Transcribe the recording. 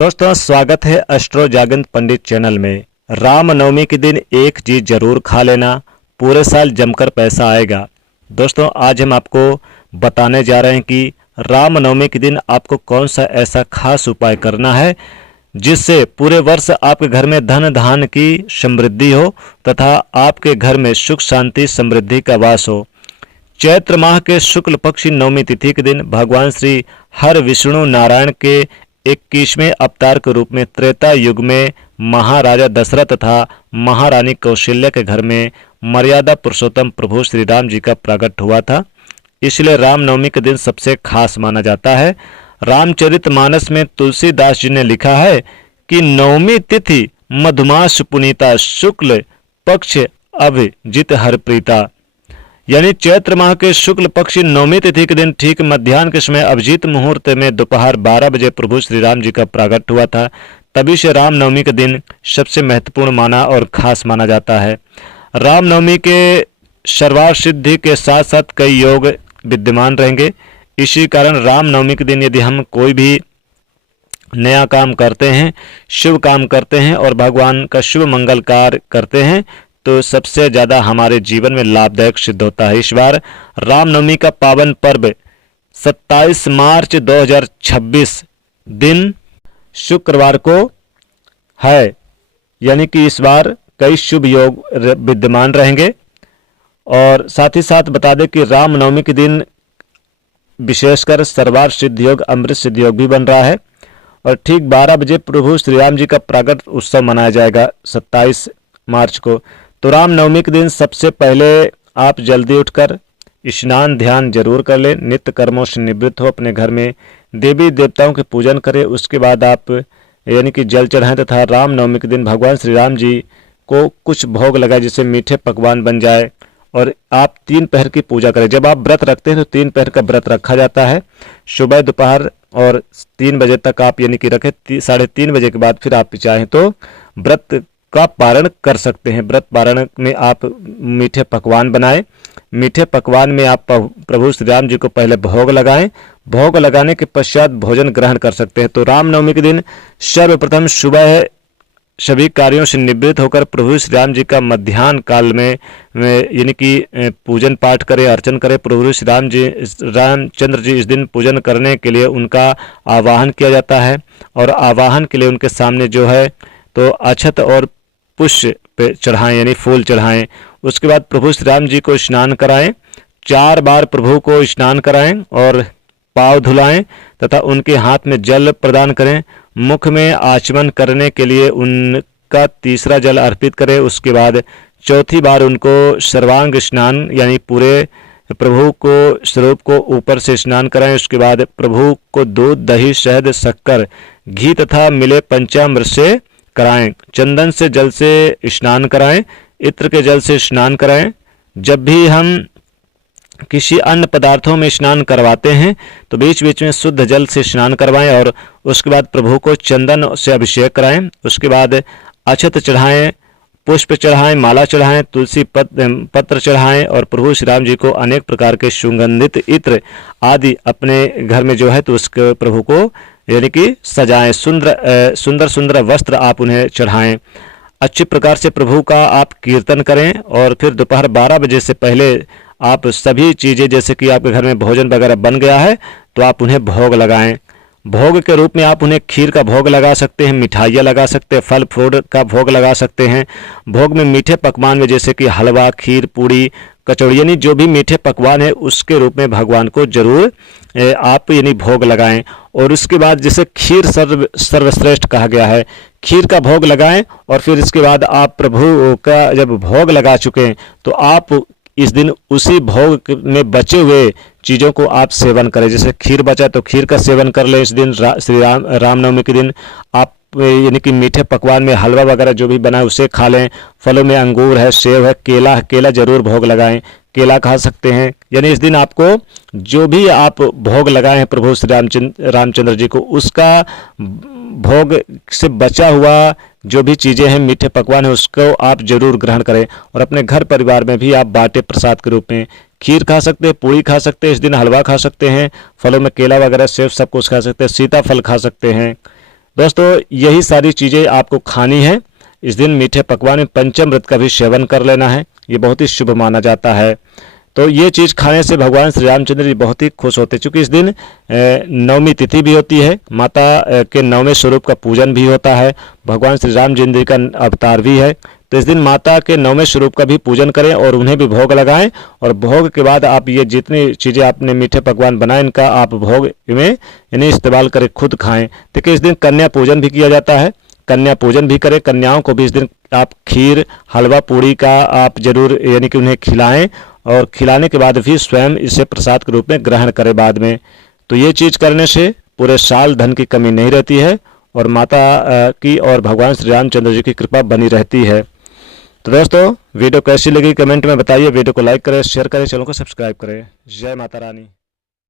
दोस्तों, स्वागत है एस्ट्रो जागृत पंडित चैनल में। रामनवमी के दिन एक चीज जरूर खा लेना, पूरे साल जमकर पैसा आएगा। दोस्तों, आज हम आपको बताने जा रहे हैं कि रामनवमी के दिन आपको कौन सा ऐसा खास उपाय करना है जिससे पूरे वर्ष आपके घर में धन धान्य की समृद्धि हो तथा आपके घर में सुख शांति समृद्धि का वास हो। चैत्र माह के शुक्ल पक्षी नवमी तिथि के दिन भगवान श्री हर विष्णु नारायण के 21वें अवतार के रूप में त्रेता युग में महाराजा दशरथ तथा महारानी कौशल्या के घर में मर्यादा पुरुषोत्तम प्रभु श्री राम जी का प्रकट हुआ था। इसलिए रामनवमी के दिन सबसे खास माना जाता है। रामचरितमानस में तुलसीदास जी ने लिखा है कि नवमी तिथि मधुमास पुनीता शुक्ल पक्ष अभिजित हर प्रीता, यानी चैत्र माह के शुक्ल पक्षी नवमी तिथि के दिन ठीक मध्याह्न के समय अभिजीत मुहूर्त में दोपहर 12 बजे प्रभु श्री राम जी का प्रकट हुआ था। तभी से रामनवमी के दिन सबसे महत्वपूर्ण माना और खास माना जाता है। रामनवमी के सर्वार्थ सिद्धि के साथ साथ कई योग विद्यमान रहेंगे। इसी कारण रामनवमी के दिन यदि हम कोई भी नया काम करते हैं, शुभ काम करते हैं और भगवान का शुभ मंगल कार्य करते हैं तो सबसे ज़्यादा हमारे जीवन में लाभदायक सिद्ध होता है। इस बार रामनवमी का पावन पर्व 27 मार्च 2026 दिन शुक्रवार को है, यानी कि इस बार कई शुभ योग विद्यमान रहेंगे। और साथ ही साथ बता दें कि रामनवमी के दिन विशेषकर सर्वार्थ सिद्धि योग, अमृत सिद्धि योग भी बन रहा है। और ठीक 12 बजे प्रभु श्री राम जी का प्रकट उत्सव मनाया जाएगा 27 मार्च को। तो रामनवमी के दिन सबसे पहले आप जल्दी उठकर स्नान ध्यान जरूर कर लें, नित्य कर्मों से निवृत्त हो, अपने घर में देवी देवताओं के पूजन करें। उसके बाद आप यानी कि जल चढ़ाएं तथा रामनवमी के दिन भगवान श्री राम जी को कुछ भोग लगाए, जिससे मीठे पकवान बन जाए। और आप 3 पहर की पूजा करें। जब आप व्रत रखते हैं तो 3 पहर का व्रत रखा जाता है, सुबह दोपहर और 3 बजे तक आप यानी कि रखें। 3:30 बजे के बाद फिर आप चाहें तो व्रत का पारण कर सकते हैं। व्रत पारण में आप मीठे पकवान बनाएं। मीठे पकवान में आप प्रभु श्री राम जी को पहले भोग लगाएं। भोग लगाने के पश्चात भोजन ग्रहण कर सकते हैं। तो रामनवमी के दिन सर्वप्रथम सुबह सभी कार्यों से निवृत्त होकर प्रभु श्री राम जी का मध्याह्न काल में यानी कि पूजन पाठ करें, अर्चन करें। प्रभु श्री रामचंद्र जी इस दिन पूजन करने के लिए उनका आवाहन किया जाता है और आवाहन के लिए उनके सामने जो है तो अक्षत और पुष्प पे चढ़ाएं, यानी फूल चढ़ाएं। उसके बाद प्रभु श्री राम जी को स्नान कराएं, 4 बार प्रभु को स्नान कराएं और पाँव धुलाएं तथा उनके हाथ में जल प्रदान करें। मुख में आचमन करने के लिए उनका तीसरा जल अर्पित करें। उसके बाद चौथी बार उनको सर्वांग स्नान यानी पूरे प्रभु को स्वरूप को ऊपर से स्नान कराएं। उसके बाद प्रभु को दूध, दही, शहद, शक्कर, घी तथा मिले पंचामृत से कराएं। चंदन से जल से स्नान कराएं, इत्र के जल से स्नान कराएं। जब भी हम किसी अन्य पदार्थों में स्नान करवाते हैं तो बीच बीच में शुद्ध जल से स्नान करवाएं और उसके बाद प्रभु को चंदन से अभिषेक कराएं। उसके बाद अक्षत चढ़ाएं, पुष्प चढ़ाएं, माला चढ़ाएं, तुलसी पत्र चढ़ाएं और प्रभु श्री राम जी को अनेक प्रकार के सुगंधित इत्र आदि अपने घर में जो है तो उसके प्रभु को यानी कि सजाएं। सुंदर सुंदर वस्त्र आप उन्हें चढ़ाएं। अच्छी प्रकार से प्रभु का आप कीर्तन करें और फिर दोपहर 12 बजे से पहले आप सभी चीज़ें जैसे कि आपके घर में भोजन वगैरह बन गया है तो आप उन्हें भोग लगाएं। भोग के रूप में आप उन्हें खीर का भोग लगा सकते हैं, मिठाइयाँ लगा सकते हैं, फल फ्रूट का भोग लगा सकते हैं। भोग में मीठे पकवान में जैसे कि हलवा, खीर, पूड़ी, कचौड़ी यानी जो भी मीठे पकवान है उसके रूप में भगवान को जरूर आप यानी भोग लगाएं। और उसके बाद जैसे खीर सर्वश्रेष्ठ कहा गया है, खीर का भोग लगाएं। और फिर इसके बाद आप प्रभु का जब भोग लगा चुके हैं तो आप इस दिन उसी भोग में बचे हुए चीज़ों को आप सेवन करें। जैसे खीर बचा तो खीर का सेवन कर लें। इस दिन श्री रामनवमी के दिन आप यानी कि मीठे पकवान में हलवा वगैरह जो भी बना है उसे खा लें। फलों में अंगूर है, सेब है, केला है, केला जरूर भोग लगाएं, केला खा सकते हैं। यानी इस दिन आपको जो भी आप भोग लगाए हैं प्रभु श्री रामचंद्र जी को उसका भोग से बचा हुआ जो भी चीज़ें हैं, मीठे पकवान है, उसको आप जरूर ग्रहण करें। और अपने घर परिवार में भी आप बाटे प्रसाद के रूप में खीर खा सकते हैं, पूड़ी खा सकते हैं, इस दिन हलवा खा सकते हैं, फलों में केला वगैरह सेब सब कुछ खा सकते हैं, सीताफल खा सकते हैं। दोस्तों यही सारी चीज़ें आपको खानी है। इस दिन मीठे पकवान में पंचामृत का भी सेवन कर लेना है, ये बहुत ही शुभ माना जाता है। तो ये चीज़ खाने से भगवान श्री रामचंद्र जी बहुत ही खुश होते हैं, क्योंकि इस दिन नवमी तिथि भी होती है, माता के नवमे स्वरूप का पूजन भी होता है, भगवान श्री रामचंद्र जी का अवतार भी है। तो इस दिन माता के नवमे स्वरूप का भी पूजन करें और उन्हें भी भोग लगाएं, और भोग के बाद आप ये जितनी चीज़ें आपने मीठे पकवान बनाए इनका आप भोग में इन्हें इस्तेमाल करें, खुद खाएं। देखिए इस दिन कन्या पूजन भी किया जाता है, कन्या पूजन भी करें। कन्याओं को भी इस दिन आप खीर हलवा पूड़ी का आप जरूर यानी कि उन्हें खिलाएं, और खिलाने के बाद भी स्वयं इसे प्रसाद के रूप में ग्रहण करें बाद में। तो ये चीज़ करने से पूरे साल धन की कमी नहीं रहती है, और माता की और भगवान श्री रामचंद्र जी की कृपा बनी रहती है। तो दोस्तों वीडियो कैसी लगी कमेंट में बताइए, वीडियो को लाइक करें, शेयर करें, चैनल को सब्सक्राइब करें। जय माता रानी।